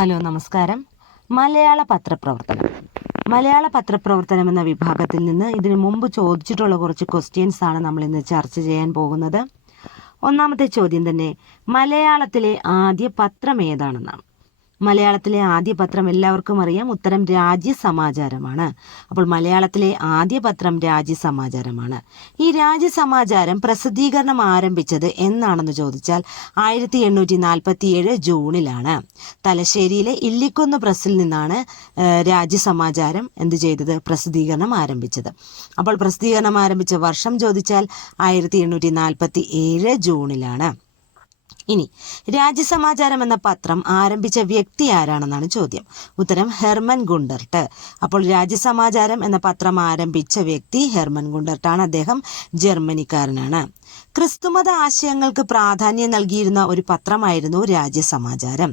Hello, നമസ്കാരം. മലയാള പത്രപ്രവർത്തനം എന്ന വിഭാഗത്തിൽ നിന്ന് ഇതിനു മുമ്പ് ചോദിച്ചിട്ടുള്ള കുറച്ച് ക്വസ്റ്റ്യൻസ് ആണ് നമ്മൾ ഇന്ന് ചർച്ച ചെയ്യാൻ പോകുന്നത്. ഒന്നാമത്തെ ചോദ്യം തന്നെ, മലയാളത്തിലെ ആദ്യ പത്രം ഏതാണെന്നാണ്. മലയാളത്തിലെ ആദ്യ പത്രം എല്ലാവർക്കും അറിയാം, ഉത്തരം രാജ്യസമാചാരമാണ്. അപ്പോൾ മലയാളത്തിലെ ആദ്യ പത്രം രാജ്യസമാചാരമാണ്. ഈ രാജ്യസമാചാരം പ്രസിദ്ധീകരണം ആരംഭിച്ചത് എന്നാണെന്ന് ചോദിച്ചാൽ 1847 ജൂണിലാണ്. തലശ്ശേരിയിലെ ഇല്ലിക്കുന്ന് പ്രസ്സിൽ നിന്നാണ് രാജ്യസമാചാരം പ്രസിദ്ധീകരണം ആരംഭിച്ചത്. അപ്പോൾ പ്രസിദ്ധീകരണം ആരംഭിച്ച വർഷം ചോദിച്ചാൽ 1847 ജൂണിലാണ്. ഇനി രാജ്യസമാചാരം എന്ന പത്രം ആരംഭിച്ച വ്യക്തി ആരാണെന്നാണ് ചോദ്യം. ഉത്തരം ഹെർമൻ ഗുണ്ടർട്ട്. അപ്പോൾ രാജ്യസമാചാരം എന്ന പത്രം ആരംഭിച്ച വ്യക്തി ഹെർമൻ ഗുണ്ടർട്ടാണ്. അദ്ദേഹം ജർമ്മനിക്കാരനാണ്. ക്രിസ്തുമത ആശയങ്ങൾക്ക് പ്രാധാന്യം നൽകിയിരുന്ന ഒരു പത്രമായിരുന്നു രാജ്യസമാചാരം.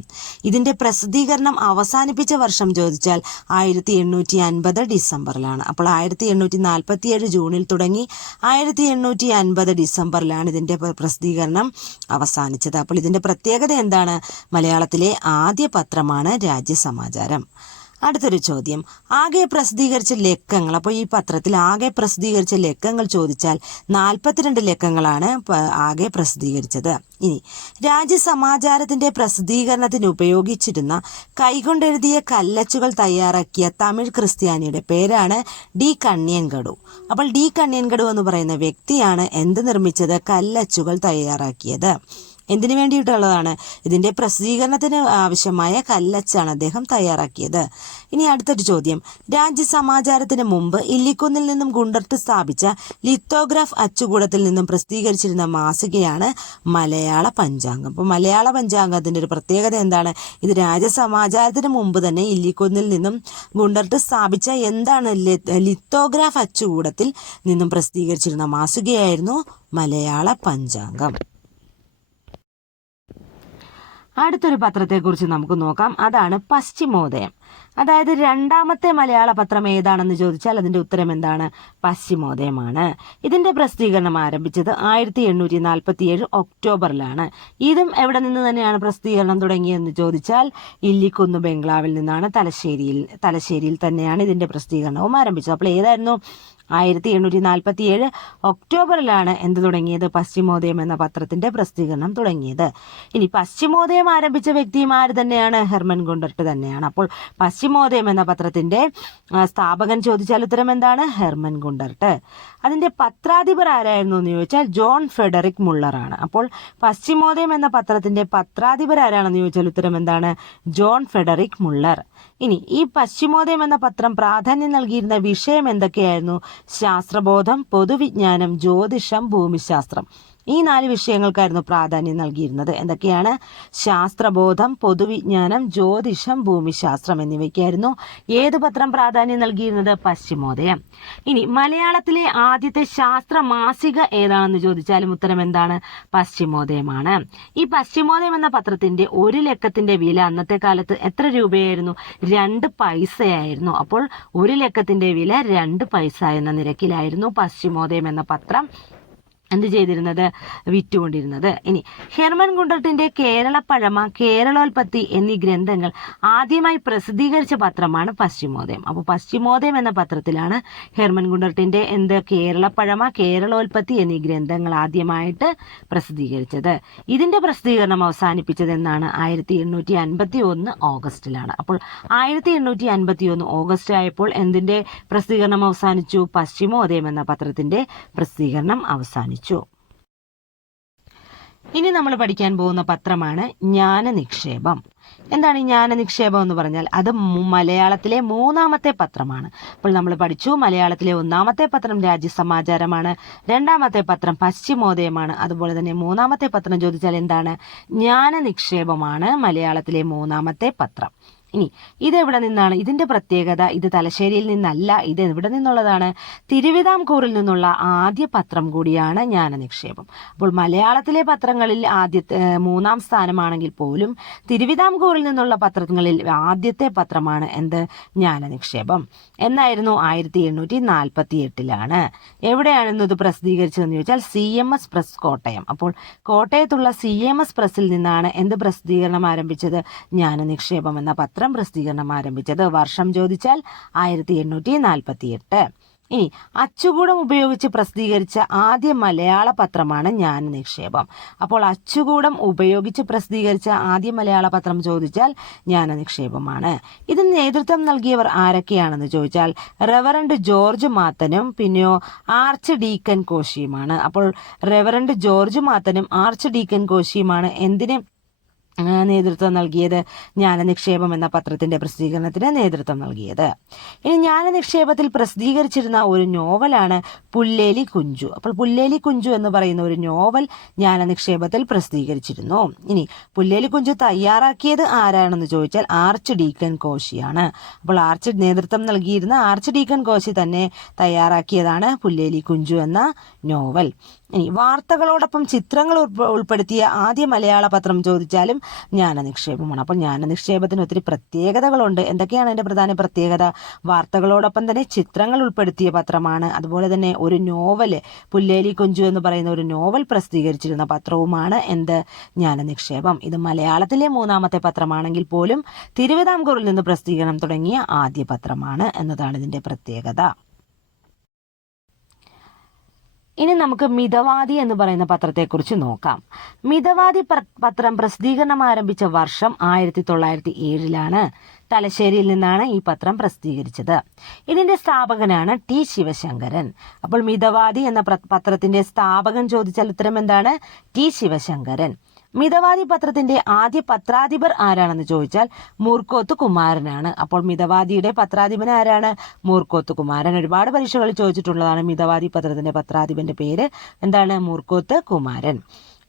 ഇതിന്റെ പ്രസിദ്ധീകരണം അവസാനിപ്പിച്ച വർഷം ചോദിച്ചാൽ 1850 ഡിസംബറിലാണ്. അപ്പോൾ 1847 ജൂണിൽ തുടങ്ങി 1850 ഡിസംബറിലാണ് ഇതിന്റെ പ്രസിദ്ധീകരണം അവസാനിച്ചത്. അപ്പോൾ ഇതിന്റെ പ്രത്യേകത എന്താണ്? മലയാളത്തിലെ ആദ്യ പത്രമാണ് രാജ്യസമാചാരം. അടുത്തൊരു ചോദ്യം, ആകെ പ്രസിദ്ധീകരിച്ച ലക്കങ്ങൾ. അപ്പോൾ ഈ പത്രത്തിൽ ആകെ പ്രസിദ്ധീകരിച്ച ലക്കങ്ങൾ ചോദിച്ചാൽ 42 ലക്കങ്ങളാണ് ആകെ പ്രസിദ്ധീകരിച്ചത്. ഇനി രാജ്യസമാചാരത്തിന്റെ പ്രസിദ്ധീകരണത്തിന് ഉപയോഗിച്ചിരുന്ന കൈകൊണ്ടെഴുതിയ കല്ലച്ചുകൾ തയ്യാറാക്കിയ തമിഴ് ക്രിസ്ത്യാനിയുടെ പേരാണ് ഡി കണ്ണിയൻകടു. അപ്പോൾ ഡി കണ്ണിയൻകടു എന്ന് പറയുന്ന വ്യക്തിയാണ് എന്ത് നിർമ്മിച്ചത്? കല്ലച്ചുകൾ തയ്യാറാക്കിയത്. എന്തിനു വേണ്ടിയിട്ടുള്ളതാണ്? ഇതിന്റെ പ്രസിദ്ധീകരണത്തിന് ആവശ്യമായ കല്ലച്ചാണ് അദ്ദേഹം തയ്യാറാക്കിയത്. ഇനി അടുത്തൊരു ചോദ്യം, രാജ്യസമാചാരത്തിന് മുമ്പ് ഇല്ലിക്കുന്നിൽ നിന്നും ഗുണ്ടർട്ട് സ്ഥാപിച്ച ലിത്തോഗ്രാഫ് അച്ചുകൂടത്തിൽ നിന്നും പ്രസിദ്ധീകരിച്ചിരുന്ന മാസികയാണ് മലയാള പഞ്ചാംഗം. അപ്പോൾ മലയാള പഞ്ചാംഗത്തിന്റെ ഒരു പ്രത്യേകത എന്താണ്? ഇത് രാജ്യസമാചാരത്തിന് മുമ്പ് തന്നെ ഇല്ലിക്കുന്നിൽ നിന്നും ഗുണ്ടർട്ട് സ്ഥാപിച്ച ലിത്തോഗ്രാഫ് അച്ചുകൂടത്തിൽ നിന്നും പ്രസിദ്ധീകരിച്ചിരുന്ന മാസികയായിരുന്നു മലയാള പഞ്ചാംഗം. അടുത്തൊരു പത്രത്തെക്കുറിച്ച് നമുക്ക് നോക്കാം. അതാണ് പശ്ചിമോദയം. അതായത് രണ്ടാമത്തെ മലയാള പത്രം ഏതാണെന്ന് ചോദിച്ചാൽ അതിന്റെ ഉത്തരം എന്താണ്? പശ്ചിമോദയമാണ്. ഇതിന്റെ പ്രസിദ്ധീകരണം ആരംഭിച്ചത് 1847 ഒക്ടോബറിലാണ്. ഇതും എവിടെ നിന്ന് തന്നെയാണ് പ്രസിദ്ധീകരണം തുടങ്ങിയതെന്ന് ചോദിച്ചാൽ ഇല്ലിക്കുന്ന് ബംഗ്ലാവിൽ നിന്നാണ്. തലശ്ശേരിയിൽ തന്നെയാണ് ഇതിന്റെ പ്രസിദ്ധീകരണവും ആരംഭിച്ചത്. അപ്പോൾ ഏതായിരുന്നു? 1847 ഒക്ടോബറിലാണ് എന്ത് തുടങ്ങിയത്? പശ്ചിമോദയം എന്ന പത്രത്തിന്റെ പ്രസിദ്ധീകരണം തുടങ്ങിയത്. ഇനി പശ്ചിമോദയം ആരംഭിച്ച വ്യക്തിയും ആര് തന്നെയാണ്? ഹെർമൻ ഗുണ്ടർട്ട് തന്നെയാണ്. അപ്പോൾ പശ്ചിമോദയം എന്ന പത്രത്തിന്റെ സ്ഥാപകൻ ചോദിച്ചാൽ ഉത്തരം എന്താണ്? Hermann Gundert. അതിന്റെ പത്രാധിപർ ആരായിരുന്നു എന്ന് ചോദിച്ചാൽ ജോൺ ഫെഡറിക് മുള്ളറാണ്. അപ്പോൾ പശ്ചിമോദയം എന്ന പത്രത്തിന്റെ പത്രാധിപർ ആരാണെന്ന് ചോദിച്ചാൽ ഉത്തരം എന്താണ്? John Federico Muller. ഇനി ഈ പശ്ചിമോദയം എന്ന പത്രം പ്രാധാന്യം നൽകിയിരുന്ന വിഷയം എന്തൊക്കെയായിരുന്നു? ശാസ്ത്രബോധം, പൊതുവിജ്ഞാനം, ജ്യോതിഷം, ഭൂമിശാസ്ത്രം. ഈ 4 വിഷയങ്ങൾക്കായിരുന്നു പ്രാധാന്യം നൽകിയിരുന്നത്. എന്തൊക്കെയാണ്? ശാസ്ത്രബോധം, പൊതുവിജ്ഞാനം, ജ്യോതിഷം, ഭൂമിശാസ്ത്രം എന്നിവയ്ക്കായിരുന്നു ഏത് പത്രം പ്രാധാന്യം നൽകിയിരുന്നത്? പശ്ചിമോദയം. ഇനി മലയാളത്തിലെ ആദ്യത്തെ ശാസ്ത്ര മാസിക ഏതാണെന്ന് ചോദിച്ചാലും ഉത്തരം എന്താണ്? പശ്ചിമോദയമാണ്. ഈ പശ്ചിമോദയം എന്ന പത്രത്തിന്റെ ഒരു ലക്കത്തിന്റെ വില അന്നത്തെ കാലത്ത് എത്ര രൂപയായിരുന്നു? 2 പൈസയായിരുന്നു. അപ്പോൾ ഒരു ലക്കത്തിന്റെ വില 2 പൈസ എന്ന നിരക്കിലായിരുന്നു പശ്ചിമോദയം എന്ന പത്രം എന്ത് ചെയ്തിരുന്നത്? വിറ്റുകൊണ്ടിരുന്നത്. ഇനി ഹെർമൻ ഗുണ്ടർട്ടിന്റെ കേരളപ്പഴമ, കേരളോൽപ്പത്തി എന്നീ ഗ്രന്ഥങ്ങൾ ആദ്യമായി പ്രസിദ്ധീകരിച്ച പത്രമാണ് പശ്ചിമോദയം. അപ്പോൾ പശ്ചിമോദയം എന്ന പത്രത്തിലാണ് ഹെർമൻ ഗുണ്ടർട്ടിന്റെ കേരളപ്പഴമ, കേരളോൽപ്പത്തി എന്നീ ഗ്രന്ഥങ്ങൾ ആദ്യമായിട്ട് പ്രസിദ്ധീകരിച്ചത്. ഇതിന്റെ പ്രസിദ്ധീകരണം അവസാനിപ്പിച്ചത് എന്നാണ്? 1851 ഓഗസ്റ്റിലാണ്. അപ്പോൾ 1851 ഓഗസ്റ്റ് ആയപ്പോൾ എന്തിന്റെ പ്രസിദ്ധീകരണം അവസാനിച്ചു? പശ്ചിമോദയം എന്ന പത്രത്തിന്റെ പ്രസിദ്ധീകരണം അവസാനിച്ചു. ഇനി നമ്മൾ പഠിക്കാൻ പോകുന്ന പത്രമാണ് ജ്ഞാനനിക്ഷേപം. എന്താണ് ഈ ജ്ഞാനനിക്ഷേപം എന്ന് പറഞ്ഞാൽ? അത് മലയാളത്തിലെ 3ാമത്തെ പത്രമാണ്. അപ്പോൾ നമ്മൾ പഠിച്ചു, മലയാളത്തിലെ 1ാമത്തെ പത്രം രാജ്യസമാചാരമാണ്, 2ാമത്തെ പത്രം പശ്ചിമോദയമാണ്, അതുപോലെ തന്നെ 3ാമത്തെ പത്രം ചോദിച്ചാൽ എന്താണ്? ജ്ഞാനനിക്ഷേപമാണ് മലയാളത്തിലെ 3ാമത്തെ പത്രം. ഇനി ഇതെവിടെ നിന്നാണ്? ഇതിന്റെ പ്രത്യേകത ഇത് തലശ്ശേരിയിൽ നിന്നല്ല, ഇത് എവിടെ നിന്നുള്ളതാണ്? തിരുവിതാംകൂറിൽ നിന്നുള്ള ആദ്യ പത്രം കൂടിയാണ് ജ്ഞാനനിക്ഷേപം. അപ്പോൾ മലയാളത്തിലെ പത്രങ്ങളിൽ ആദ്യത്തെ 3-ാം സ്ഥാനമാണെങ്കിൽ പോലും തിരുവിതാംകൂറിൽ നിന്നുള്ള പത്രങ്ങളിൽ ആദ്യത്തെ പത്രമാണ് എന്ത്? ജ്ഞാനനിക്ഷേപം. എന്നായിരുന്നു? 1848 എവിടെയാണെന്ന് ഇത് പ്രസിദ്ധീകരിച്ചതെന്ന് ചോദിച്ചാൽ CMS പ്രസ് കോട്ടയം. അപ്പോൾ കോട്ടയത്തുള്ള CMS പ്രസ്സിൽ നിന്നാണ് എന്ത് പ്രസിദ്ധീകരണം ആരംഭിച്ചത്? ജ്ഞാനനിക്ഷേപം എന്ന പത്രം പ്രസിദ്ധീകരണം ആരംഭിച്ചത്. വർഷം ചോദിച്ചാൽ 1848. ഇനി അച്ചുകൂടം ഉപയോഗിച്ച് പ്രസിദ്ധീകരിച്ച ആദ്യ മലയാള പത്രമാണ് ജ്ഞാനനിക്ഷേപം. അപ്പോൾ അച്ചുകൂടം ഉപയോഗിച്ച് പ്രസിദ്ധീകരിച്ച ആദ്യ മലയാള പത്രം ചോദിച്ചാൽ ജ്ഞാനനിക്ഷേപമാണ്. ഇതിന് നേതൃത്വം നൽകിയവർ ആരൊക്കെയാണെന്ന് ചോദിച്ചാൽ റെവറൻഡ് ജോർജ് മാത്തനും പിന്നെയോ ആർച്ച് ഡീക്കൻ കോശിയുമാണ്. അപ്പോൾ റെവറൻഡ് ജോർജ് മാത്തനും ആർച്ച് ഡീക്കൻ കോശിയുമാണ് എന്തിന് നേതൃത്വം നൽകിയത്? ജ്ഞാനനിക്ഷേപം എന്ന പത്രത്തിന്റെ പ്രസിദ്ധീകരണത്തിന് നേതൃത്വം നൽകിയത്. ഇനി ജ്ഞാനനിക്ഷേപത്തിൽ പ്രസിദ്ധീകരിച്ചിരുന്ന ഒരു നോവലാണ് പുല്ലേലി കുഞ്ചു. അപ്പോൾ പുല്ലേലി കുഞ്ചു എന്ന് പറയുന്ന ഒരു നോവൽ ജ്ഞാനനിക്ഷേപത്തിൽ പ്രസിദ്ധീകരിച്ചിരുന്നു. ഇനി പുല്ലേലി കുഞ്ചു തയ്യാറാക്കിയത് ആരാണെന്ന് ചോദിച്ചാൽ ആർച്ച് ഡീക്കൻ കോശിയാണ്. അപ്പോൾ നേതൃത്വം നൽകിയിരുന്ന ആർച്ച് ഡീക്കൻ കോശി തന്നെ തയ്യാറാക്കിയതാണ് പുല്ലേലി കുഞ്ചു എന്ന നോവൽ. ഇനി വാർത്തകളോടൊപ്പം ചിത്രങ്ങൾ ഉൾപ്പെടുത്തിയ ആദ്യ മലയാള പത്രം ചോദിച്ചാലും ജ്ഞാനനിക്ഷേപമാണ്. അപ്പോൾ ജ്ഞാനനിക്ഷേപത്തിന് ഒത്തിരി പ്രത്യേകതകളുണ്ട്. എന്തൊക്കെയാണ് അതിൻ്റെ പ്രധാന പ്രത്യേകത? വാർത്തകളോടൊപ്പം തന്നെ ചിത്രങ്ങൾ ഉൾപ്പെടുത്തിയ പത്രമാണ്. അതുപോലെ തന്നെ ഒരു നോവല്, പുല്ലേലി കുഞ്ചു എന്ന് പറയുന്ന ഒരു നോവൽ പ്രസിദ്ധീകരിച്ചിരുന്ന പത്രവുമാണ് എന്ത്? ജ്ഞാനനിക്ഷേപം. ഇത് മലയാളത്തിലെ 3-ാമത്തെ പത്രമാണെങ്കിൽ പോലും തിരുവിതാംകൂറിൽ നിന്ന് പ്രസിദ്ധീകരണം തുടങ്ങിയ ആദ്യ പത്രമാണ് എന്നതാണ് ഇതിൻ്റെ പ്രത്യേകത. ഇനി നമുക്ക് മിതവാദി എന്ന് പറയുന്ന പത്രത്തെക്കുറിച്ച് നോക്കാം. മിതവാദി പത്രം പ്രസിദ്ധീകരണം ആരംഭിച്ച വർഷം 1907 തലശ്ശേരിയിൽ നിന്നാണ് ഈ പത്രം പ്രസിദ്ധീകരിച്ചത്. ഇതിന്റെ സ്ഥാപകനാണ് T. ശിവശങ്കരൻ. അപ്പോൾ മിതവാദി എന്ന പത്രത്തിന്റെ സ്ഥാപകൻ ചോദിച്ചാൽ ഉത്തരം എന്താണ്? T. ശിവശങ്കരൻ. മിതവാദി പത്രത്തിന്റെ ആദ്യ പത്രാധിപർ ആരാണെന്ന് ചോദിച്ചാൽ മൂർക്കോത്ത് കുമാരനാണ്. അപ്പോൾ മിതവാദിയുടെ പത്രാധിപൻ ആരാണ്? മൂർക്കോത്ത് കുമാരൻ. ഒരുപാട് പരീക്ഷകളിൽ ചോദിച്ചിട്ടുള്ളതാണ് മിതവാദി പത്രത്തിന്റെ പത്രാധിപന്റെ പേര് എന്താണ്? മൂർക്കോത്ത് കുമാരൻ.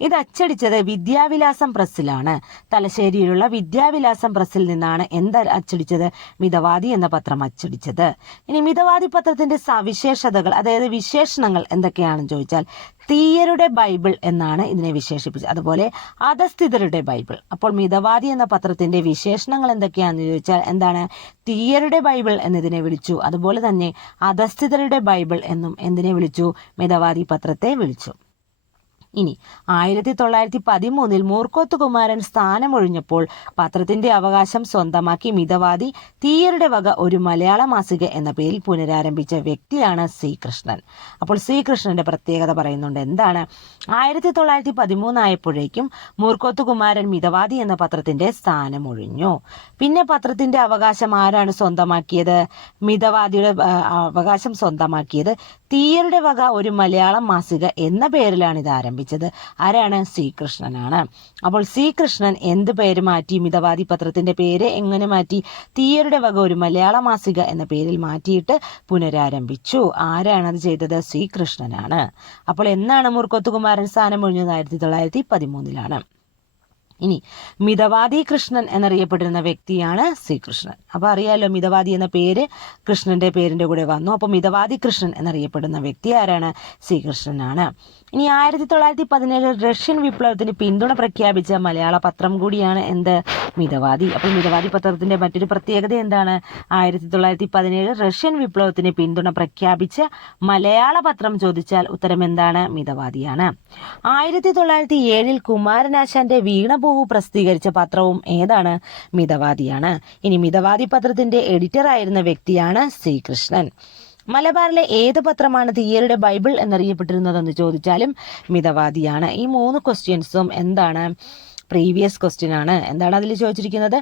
ഇത് അച്ചടിച്ചത് വിദ്യാവിലാസം പ്രസ്സിലാണ്. തലശ്ശേരിയിലുള്ള വിദ്യാവിലാസം പ്രസ്സിൽ നിന്നാണ് എന്ത് അച്ചടിച്ചത്? മിതവാദി എന്ന പത്രം അച്ചടിച്ചത്. ഇനി മിതവാദി പത്രത്തിന്റെ സവിശേഷതകൾ, അതായത് വിശേഷണങ്ങൾ എന്തൊക്കെയാണെന്ന് ചോദിച്ചാൽ തീയരുടെ ബൈബിൾ എന്നാണ് ഇതിനെ വിശേഷിപ്പിച്ചത്. അതുപോലെ അധസ്ഥിതരുടെ ബൈബിൾ. അപ്പോൾ മിതവാദി എന്ന പത്രത്തിന്റെ വിശേഷണങ്ങൾ എന്തൊക്കെയാണെന്ന് ചോദിച്ചാൽ എന്താണ്? തീയരുടെ ബൈബിൾ എന്നതിനെ വിളിച്ചു. അതുപോലെ തന്നെ അധസ്ഥിതരുടെ ബൈബിൾ എന്നും എന്തിനെ വിളിച്ചു? മിതവാദി പത്രത്തെ വിളിച്ചു. ഇനി 1913 മൂർക്കോത്ത് കുമാരൻ സ്ഥാനമൊഴിഞ്ഞപ്പോൾ പത്രത്തിന്റെ അവകാശം സ്വന്തമാക്കി മിതവാദി തീയരുടെ വക ഒരു മലയാള മാസിക എന്ന പേരിൽ പുനരാരംഭിച്ച വ്യക്തിയാണ് C. കൃഷ്ണൻ. അപ്പോൾ C. കൃഷ്ണന്റെ പ്രത്യേകത പറയുന്നുണ്ട്. എന്താണ്? 1913 ആയപ്പോഴേക്കും മൂർക്കോത്ത് കുമാരൻ മിതവാദി എന്ന പത്രത്തിന്റെ സ്ഥാനമൊഴിഞ്ഞു. പിന്നെ പത്രത്തിന്റെ അവകാശം ആരാണ് സ്വന്തമാക്കിയത്? മിതവാദിയുടെ അവകാശം സ്വന്തമാക്കിയത് തീയരുടെ വക ഒരു മലയാളം മാസിക എന്ന പേരിലാണ് ഇത് ആരംഭിച്ചത്. ആരാണ്? C. കൃഷ്ണനാണ്. അപ്പോൾ C. കൃഷ്ണൻ എന്ത് പേര് മാറ്റി? മിതവാദി പത്രത്തിന്റെ പേര് എങ്ങനെ മാറ്റി? തീയരുടെ വക ഒരു മലയാള മാസിക എന്ന പേരിൽ മാറ്റിയിട്ട് പുനരാരംഭിച്ചു. ആരാണത് ചെയ്തത്? C. കൃഷ്ണനാണ്. അപ്പോൾ എന്നാണ് മൂർക്കോത്ത് കുമാരൻ സ്ഥാനം ഒഴിഞ്ഞത്? 1913. ഇനി മിതവാദി കൃഷ്ണൻ എന്നറിയപ്പെട്ടിരുന്ന വ്യക്തിയാണ് C. കൃഷ്ണൻ. അപ്പോൾ അറിയാലോ മിതവാദി എന്ന പേര് കൃഷ്ണന്റെ പേരിന്റെ കൂടെ വന്നു. അപ്പോൾ മിതവാദി കൃഷ്ണൻ എന്നറിയപ്പെടുന്ന വ്യക്തി ആരാണ്? C. കൃഷ്ണനാണ്. ഇനി 1917 റഷ്യൻ വിപ്ലവത്തിന് പിന്തുണ പ്രഖ്യാപിച്ച മലയാള പത്രം കൂടിയാണ് എന്ത്? മിതവാദി. അപ്പോൾ മിതവാദി പത്രത്തിന്റെ മറ്റൊരു പ്രത്യേകത എന്താണ്? 1917 റഷ്യൻ വിപ്ലവത്തിന് പിന്തുണ പ്രഖ്യാപിച്ച മലയാള പത്രം ചോദിച്ചാൽ ഉത്തരം എന്താണ്? മിതവാദിയാണ്. 1907 കുമാരനാശാന്റെ വീണപൂവ് പ്രസിദ്ധീകരിച്ച പത്രവും ഏതാണ്? മിതവാദിയാണ്. ഇനി മിതവാദി പത്രത്തിന്റെ എഡിറ്റർ ആയിരുന്ന വ്യക്തിയാണ് C. കൃഷ്ണൻ. മലബാറിലെ ഏത് പത്രമാണ് തീയരുടെ ബൈബിൾ എന്നറിയപ്പെട്ടിരുന്നതെന്ന് ചോദിച്ചാലും മിതവാദിയാണ്. ഈ 3 ക്വസ്റ്റ്യൻസും എന്താണ്? പ്രീവിയസ് ക്വസ്റ്റ്യൻ ആണ്. എന്താണ് അതിൽ ചോദിച്ചിരിക്കുന്നത്?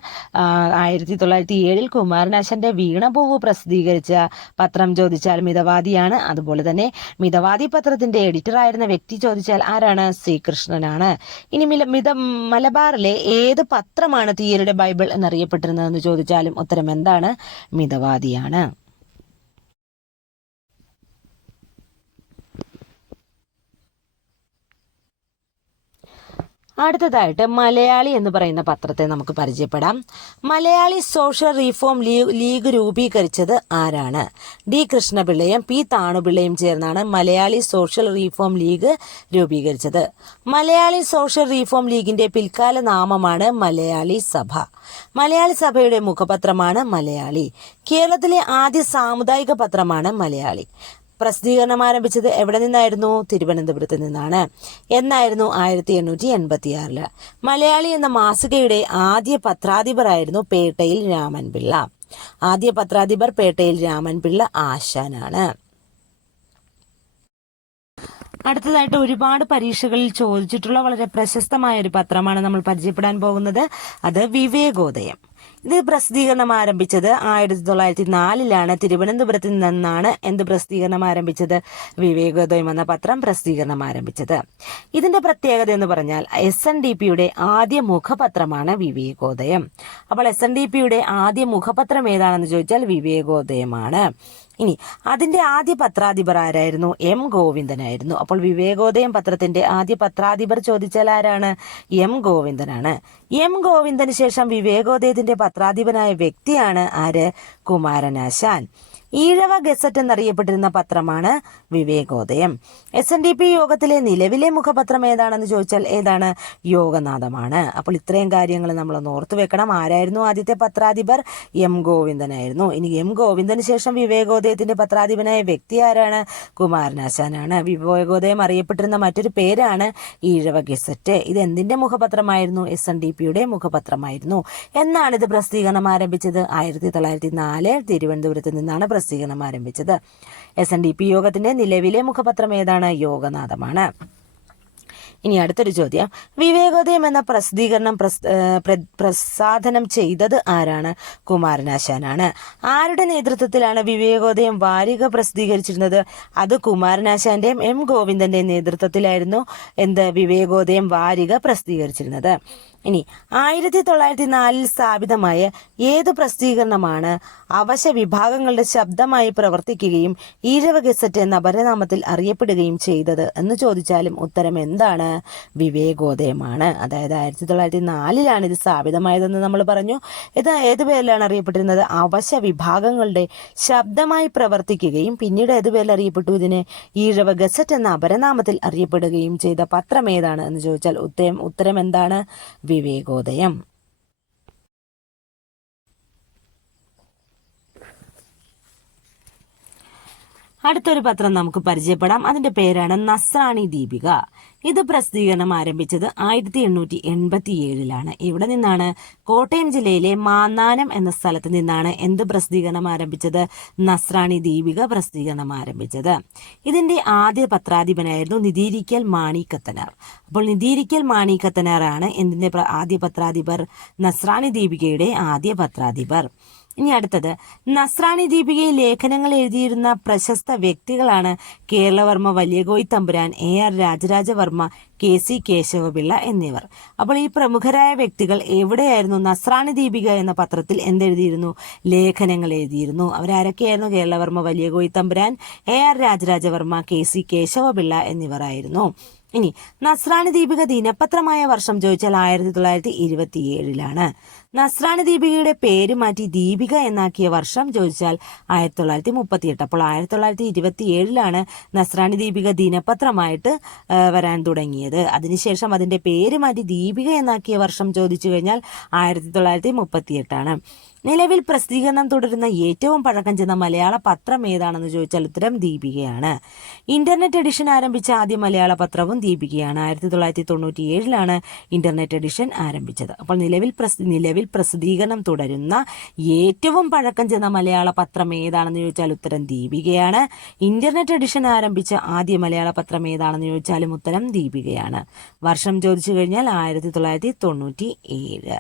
1907 കുമാരനാശാന്റെ വീണപൂവ് പ്രസിദ്ധീകരിച്ച പത്രം ചോദിച്ചാൽ മിതവാദിയാണ്. അതുപോലെ തന്നെ മിതവാദി പത്രത്തിന്റെ എഡിറ്റർ ആയിരുന്ന വ്യക്തി ചോദിച്ചാൽ ആരാണ്? C. കൃഷ്ണനാണ്. ഇനി മലബാറിലെ ഏത് പത്രമാണ് തീയരുടെ ബൈബിൾ എന്നറിയപ്പെട്ടിരുന്നതെന്ന് ചോദിച്ചാലും ഉത്തരം എന്താണ്? മിതവാദിയാണ്. അടുത്തതായിട്ട് മലയാളി എന്ന് പറയുന്ന പത്രത്തെ നമുക്ക് പരിചയപ്പെടാം. മലയാളി സോഷ്യൽ റീഫോം ലീഗ് രൂപീകരിച്ചത് ആരാണ്? ഡി കൃഷ്ണപിള്ളയും പി താണുപിള്ളയും ചേർന്നാണ് മലയാളി സോഷ്യൽ റീഫോം ലീഗ് രൂപീകരിച്ചത്. മലയാളി സോഷ്യൽ റീഫോം ലീഗിന്റെ പിൽക്കാല നാമമാണ് മലയാളി സഭ. മലയാളി സഭയുടെ മുഖപത്രമാണ് മലയാളി. കേരളത്തിലെ ആദ്യ സാമുദായിക പത്രമാണ് മലയാളി. പ്രസിദ്ധീകരണം ആരംഭിച്ചത് എവിടെ നിന്നായിരുന്നു? തിരുവനന്തപുരത്ത് നിന്നാണ്. എന്നായിരുന്നു? 1886. മലയാളി എന്ന മാസികയുടെ ആദ്യ പത്രാധിപരായിരുന്നു പേട്ടയിൽ രാമൻപിള്ള. ആദ്യ പത്രാധിപർ പേട്ടയിൽ രാമൻപിള്ള ആശാനാണ്. അടുത്തതായിട്ട് ഒരുപാട് പരീക്ഷകളിൽ ചോദിച്ചിട്ടുള്ള വളരെ പ്രശസ്തമായ ഒരു പത്രമാണ് നമ്മൾ പരിചയപ്പെടാൻ പോകുന്നത്. അത് വിവേകോദയം. ഇത് പ്രസിദ്ധീകരണം ആരംഭിച്ചത് 1904 തിരുവനന്തപുരത്ത് നിന്നാണ്. എന്ത് പ്രസിദ്ധീകരണം ആരംഭിച്ചത്? വിവേകോദയം എന്ന പത്രം പ്രസിദ്ധീകരണം ആരംഭിച്ചത്. ഇതിന്റെ പ്രത്യേകത എന്ന് പറഞ്ഞാൽ SNDPയുടെ ആദ്യ മുഖപത്രമാണ് വിവേകോദയം. അപ്പോൾ SNDPയുടെ ആദ്യ മുഖപത്രം ഏതാണെന്ന് ചോദിച്ചാൽ വിവേകോദയമാണ്. ഇനി അതിന്റെ ആദ്യ പത്രാധിപർ ആരായിരുന്നു? M ഗോവിന്ദനായിരുന്നു. അപ്പോൾ വിവേകോദയം പത്രത്തിന്റെ ആദ്യ പത്രാധിപർ ചോദിച്ചാൽ ആരാണ്? M ഗോവിന്ദനാണ്. M ഗോവിന്ദന് ശേഷം വിവേകോദയത്തിന്റെ പത്രാധിപനായ വ്യക്തിയാണ് ആര്? കുമാരനാശാൻ. ഈഴവ ഗസറ്റ് എന്നറിയപ്പെട്ടിരുന്ന പത്രമാണ് വിവേകോദയം. SNDP യോഗത്തിലെ നിലവിലെ മുഖപത്രം ഏതാണെന്ന് ചോദിച്ചാൽ ഏതാണ്? യോഗനാഥമാണ്. അപ്പോൾ ഇത്രയും കാര്യങ്ങൾ നമ്മളൊന്ന് ഓർത്തു വെക്കണം. ആരായിരുന്നു ആദ്യത്തെ പത്രാധിപർ? M ഗോവിന്ദനായിരുന്നു. ഇനി M ഗോവിന്ദന് ശേഷം വിവേകോദയത്തിന്റെ പത്രാധിപനായ വ്യക്തി ആരാണ്? കുമാരനാശാനാണ്. വിവേകോദയം അറിയപ്പെട്ടിരുന്ന മറ്റൊരു പേരാണ് ഈഴവ ഗസറ്റ്. ഇത് എന്തിന്റെ മുഖപത്രമായിരുന്നു? SNDPയുടെ മുഖപത്രമായിരുന്നു. എന്നാണ് ഇത് പ്രസിദ്ധീകരണം ആരംഭിച്ചത്? 1904 തിരുവനന്തപുരത്ത് നിന്നാണ് പ്രസിദ്ധീകരണം ആരംഭിച്ചത്. SNDP യോഗത്തിന്റെ നിലവിലെ മുഖപത്രം ഏതാണ്? യോഗനാഥമാണ്. ഇനി അടുത്തൊരു ചോദ്യം, വിവേകോദയം എന്ന പ്രസിദ്ധീകരണം പ്രസാധനം ചെയ്തത് ആരാണ്? കുമാരനാശാനാണ്. ആരുടെ നേതൃത്വത്തിലാണ് വിവേകോദയം വാരിക പ്രസിദ്ധീകരിച്ചിരുന്നത്? അത് കുമാരനാശാന്റെയും M ഗോവിന്ദന്റെയും നേതൃത്വത്തിലായിരുന്നു വിവേകോദയം വാരിക പ്രസിദ്ധീകരിച്ചിരുന്നത്. ഇനി 1904 സ്ഥാപിതമായ ഏത് പ്രസിദ്ധീകരണമാണ് അവശ വിഭാഗങ്ങളുടെ ശബ്ദമായി പ്രവർത്തിക്കുകയും ഈഴവ ഗസറ്റ് എന്ന അപരനാമത്തിൽ അറിയപ്പെടുകയും ചെയ്തത് എന്ന് ചോദിച്ചാലും ഉത്തരം എന്താണ്? വിവേകോദയമാണ്. അതായത് 1904 ഇത് സ്ഥാപിതമായതെന്ന് നമ്മൾ പറഞ്ഞു. ഇത് ഏത് പേരിലാണ് അറിയപ്പെട്ടിരുന്നത്? അവശ വിഭാഗങ്ങളുടെ ശബ്ദമായി പ്രവർത്തിക്കുകയും പിന്നീട് ഏത് പേരിൽ അറിയപ്പെട്ടു? ഇതിന് ഈഴവ ഗസറ്റ് എന്ന അപരനാമത്തിൽ അറിയപ്പെടുകയും ചെയ്ത പത്രം ഏതാണ് എന്ന് ചോദിച്ചാൽ ഉത്തരം എന്താണ്? വിവേകോദയം. അടുത്തൊരു പത്രം നമുക്ക് പരിചയപ്പെടാം. അതിന്റെ പേരാണ് നസ്രാണി ദീപിക. ഇത് പ്രസിദ്ധീകരണം ആരംഭിച്ചത് 1887. ഇവിടെ നിന്നാണ്? കോട്ടയം ജില്ലയിലെ മാന്നാനം എന്ന സ്ഥലത്ത് നിന്നാണ് എന്ത് പ്രസിദ്ധീകരണം ആരംഭിച്ചത്? നസ്രാണി ദീപിക പ്രസിദ്ധീകരണം ആരംഭിച്ചത്. ഇതിന്റെ ആദ്യ പത്രാധിപനായിരുന്നു നിധീരിക്കൽ മാണിക്കത്തനാർ. അപ്പോൾ നിധീരിക്കൽ മാണിക്കത്തനാറാണ് എന്തിന്റെ ആദ്യ പത്രാധിപർ? നസ്രാണി ദീപികയുടെ ആദ്യ പത്രാധിപർ. ഇനി അടുത്തത്, നസ്രാണി ദീപികയിൽ ലേഖനങ്ങൾ എഴുതിയിരുന്ന പ്രശസ്ത വ്യക്തികളാണ് കേരളവർമ്മ വലിയകോയി തമ്പുരാൻ, AR രാജരാജവർമ്മ, KC കേശവപിള്ള എന്നിവർ. അപ്പോൾ ഈ പ്രമുഖരായ വ്യക്തികൾ എവിടെയായിരുന്നു? നസ്രാണി ദീപിക എന്ന പത്രത്തിൽ എന്തെഴുതിയിരുന്നു? ലേഖനങ്ങൾ എഴുതിയിരുന്നു. അവരാരൊക്കെയായിരുന്നു? കേരളവർമ്മ വലിയകോയി തമ്പുരാൻ, AR രാജരാജവർമ്മ, KC കേശവപിള്ള എന്നിവരായിരുന്നു. ഇനി നസ്രാണി ദീപിക ദിനപത്രമായ വർഷം ചോദിച്ചാൽ 1927. നസ്രാണി ദീപികയുടെ പേര് മാറ്റി ദീപിക എന്നാക്കിയ വർഷം ചോദിച്ചാൽ 1938. അപ്പോൾ 1927 നസ്രാണി ദീപിക ദിനപത്രമായിട്ട് വരാൻ തുടങ്ങിയത്. അതിനുശേഷം അതിന്റെ പേര് മാറ്റി ദീപിക എന്നാക്കിയ വർഷം ചോദിച്ചു കഴിഞ്ഞാൽ 1938. നിലവിൽ പ്രസിദ്ധീകരണം തുടരുന്ന ഏറ്റവും പഴക്കം ചെന്ന മലയാള പത്രം ഏതാണെന്ന് ചോദിച്ചാൽ ഉത്തരം ദീപികയാണ്. ഇന്റർനെറ്റ് എഡിഷൻ ആരംഭിച്ച ആദ്യ മലയാള പത്രവും ദീപികയാണ്. 1997 ഇന്റർനെറ്റ് എഡിഷൻ ആരംഭിച്ചത്. അപ്പോൾ നിലവിൽ പ്രസിദ്ധീകരണം തുടരുന്ന ഏറ്റവും പഴക്കം ചെന്ന മലയാള പത്രം ഏതാണെന്ന് ചോദിച്ചാൽ ഉത്തരം ദീപികയാണ്. ഇന്റർനെറ്റ് എഡിഷൻ ആരംഭിച്ച ആദ്യ മലയാള പത്രം ഏതാണെന്ന് ചോദിച്ചാലും ഉത്തരം ദീപികയാണ്. വർഷം ചോദിച്ചു കഴിഞ്ഞാൽ 1997.